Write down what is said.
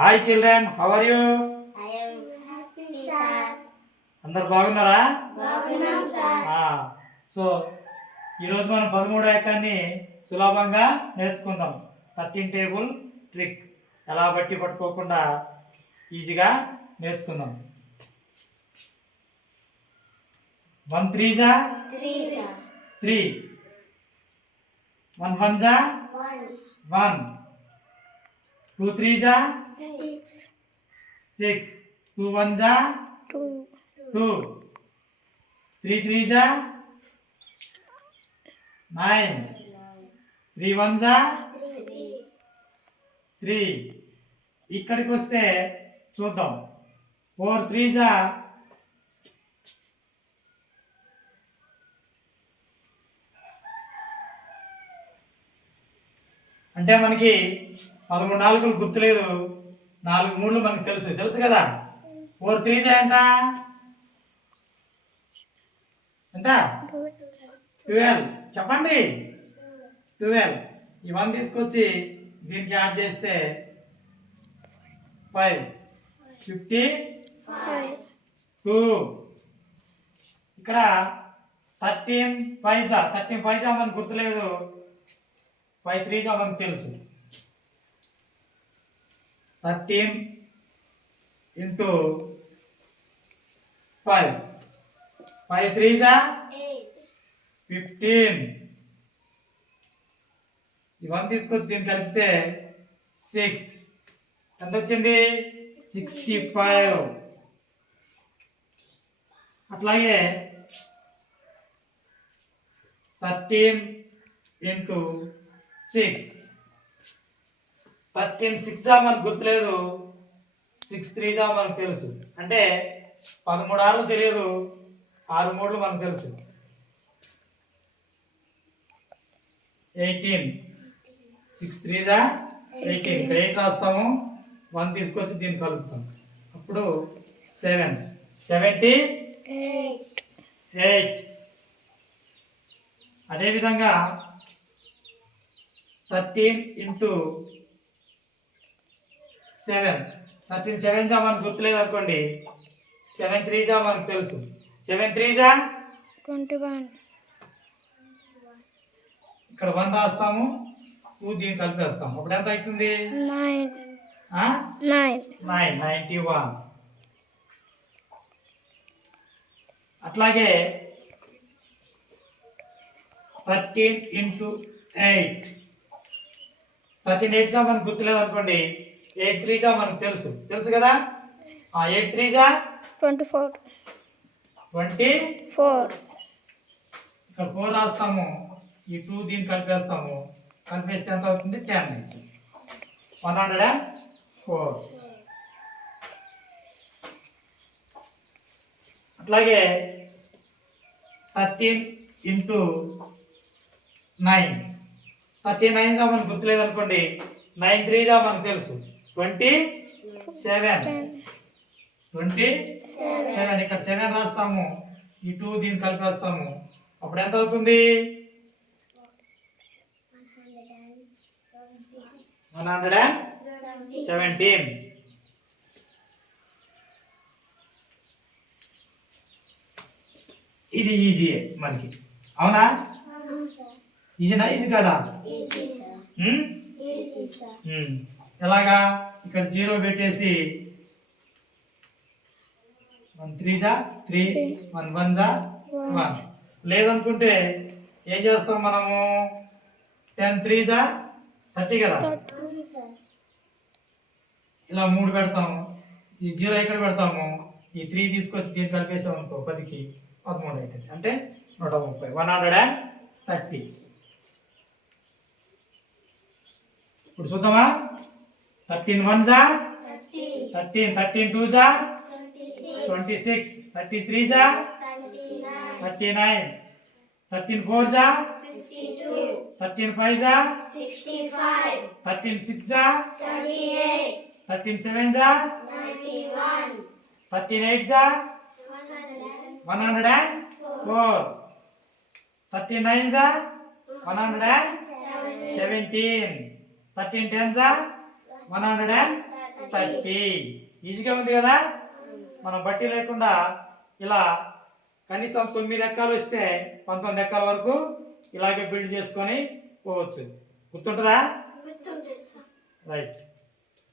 Hi children, how are you? I am happy, sir. అందరు బాగున్నారా? బాగున్నాం సార్. సో ఈరోజు మనం 13వ ఏకాన్ని సులభంగా నేర్చుకుందాం. 13 టేబుల్ ట్రిక్ ఎలా బట్టి పట్టుకోకుండా ఈజీగా నేర్చుకుందాం. 1 3 జా 3 sir. 3, 1 1 జా 1, 2 3 జా 6 6, 2 1 జా 2, 3 3 జా 9, 3 1 జా 3. ఇక్కడికి వస్తే చూద్దాం. 4 3 జా అంటే మనకి 13 నాలుగులు గుర్తులేదు, 4 3లు మనకు తెలుసు కదా. 4 3 జా ఎంత? 12. చెప్పండి. 12. ఈ 1 తీసుకొచ్చి దీనికి యాడ్ చేస్తే 5, 52. ఇక్కడ 13 5 జా మనకు గుర్తులేదు, 5 3 జా మనకు తెలుసు. 13 into 5, 5 3 జా 15. ఈ 1 తీసుకొచ్చి దీన్ని కలిపితే 6. ఎంత వచ్చింది? 65. అట్లాగే 13 into 6, 13 6 జా మనకు గుర్తులేదు, 6 3 జా మనకు తెలుసు. అంటే 13 6లు తెలియదు, 6 3లు మనకు తెలుసు. 18, 6 3 జా 18. ఇక్కడ 8 రాస్తాము, 1 తీసుకొచ్చి దీన్ని కలుపుతాం, అప్పుడు 7 78. అదేవిధంగా 13 into 7, 13 7 జా మనకు గుర్తులేదు అనుకోండి, 7 3 జా మనకు తెలుసు. 7 3 జా 21. ఇక్కడ 1 రాస్తాము, 2 దీన్ని కలిపేస్తాము, అప్పుడు ఎంత అవుతుంది? 91. అట్లాగే 13 into 8, 13 8 జా మనకు గుర్తులేదు అనుకోండి, 8 3 జా మనకు తెలుసు కదా. 8 3 జా 24. ఇక్కడ 4 రాస్తాము, ఈ 2 దీన్ని కలిపేస్తాము, కలిపేస్తే ఎంత అవుతుంది? 10 అవుతుంది. 104. అట్లాగే 13 into 9, 39 జా మనకు గుర్తులేదు అనుకోండి, 9 3 జా మనకు తెలుసు, 27. ఇక్కడ 7 రాస్తాము, ఈ 2 దీన్ని కలిపేస్తాము, అప్పుడు ఎంత అవుతుంది? 117. ఇది ఈజీ మనకి, అవునా? ఈజీనా? ఈజీ కదా? ఎలాగా? ఇక్కడ 0 పెట్టేసి 1 3 జా 3, 1 1 జా 1. లేదనుకుంటే ఏం చేస్తాం మనము? 10 3 జా 30 కదా. ఇలా 3 పెడతాము, ఈ 0 ఇక్కడ పెడతాము, ఈ 3 తీసుకొచ్చి దీన్ని కలిపేసాం అనుకో, 10కి 13 అవుతుంది, అంటే 130. 130. ఇప్పుడు చూద్దామా? 13 1 జా 13, 13 2 జా 26, 33 జా 39, 13 4 జా 13 5 జా 13 6 జా 13 7 జా 13 8 జా 104, 39 జా 117, 13 10s are 130, 30. ఈజీగా ఉంది కదా. మనం బట్టి లేకుండా ఇలా కనీసం 9 ఎక్కాలు వస్తే 19 ఎక్కాల వరకు ఇలాగే బిల్డ్ చేసుకొని పోవచ్చు. గుర్తుంటుందా? రైట్.